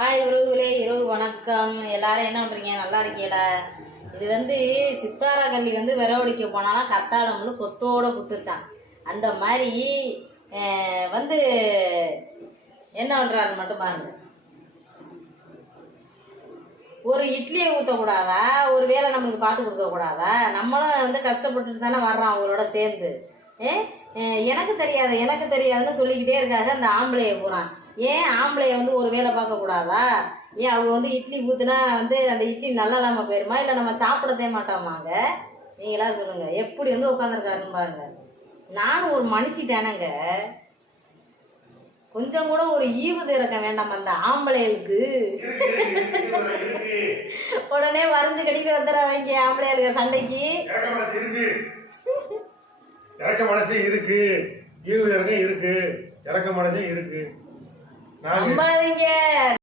Hi உறவுகளே, இரவு வணக்கம். எல்லாரும் என்ன பண்றீங்க? நல்லா இருக்கீங்களா? இது சித்தாரா கல்லி விரவடிக்க போனாலும் கத்தாழம்னு கொத்தோட குத்துச்சான். அந்த மாதிரி என்ன பண்றாரு மட்டும் பாருங்க. ஒரு இட்லியை ஊற்றக்கூடாதா? ஒரு வேலை நம்மளுக்கு பார்த்து கொடுக்க கூடாதா? நம்மளும் கஷ்டப்பட்டுட்டு தானே வர்றோம் அவங்களோட சேர்ந்து. எனக்கு தெரியாதுன்னு சொல்லிக்கிட்டே இருக்காங்க அந்த ஆம்பளையை போறான். ஏன் ஆம்பளைய ஒரு வேலை பார்க்க கூடாதா? ஏன் அவங்க இட்லி ஊத்துனா அந்த இட்லி நல்லா இல்லாம போயிருமா? இல்லை நம்ம சாப்பிடத்தே மாட்டோமாங்க? நீங்களா சொல்லுங்க. எப்படி உட்காந்துருக்காருன்னு பாருங்க. நானும் ஒரு மனுஷி தானேங்க. கொஞ்சம் கூட ஒரு ஈவு திறக்க வேண்டாம் அந்த ஆம்பளைகளுக்கு. உடனே வரைஞ்சு கட்டிட்டு வந்துடுறாங்க ஆம்பளைகளுக்கு சண்டைக்கு. இறக்க மனசே இருக்கு, ஈவு இறக்கம் இருக்கு, இறக்க மனசே இருக்கு. நம்பாதீங்க.